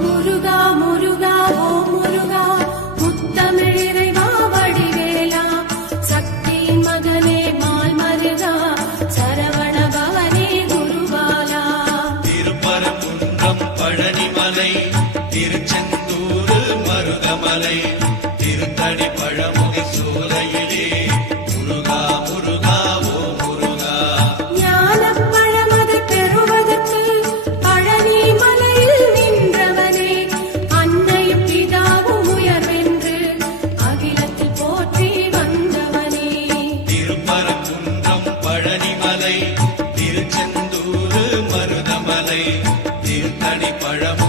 முருகா முருகா ஓ முருகா முத்தமிழ் இறைவா வடிவேலா சக்தியின் மகனே மால் மருகா சரவண பவனே குருபாலா. திருப்பரங்குன்றம் பழனிமலை திருச்செந்தூர் மருதமலை திருத்தடி பழமுகை சோலையிலே முருகா முருகா ஓ முருகா. ஞானப் பழமதை பெறுவதற்கு பழனி மலையில் நின்றவனே அன்னையும் பிதாவும் உயர்வென்று அகிலத்தில் போற்றி வந்தவனே. திருப்பரங்குன்றம் பழனிமலை திருச்செந்தூர் மருதமலை திருத்தடி பழம்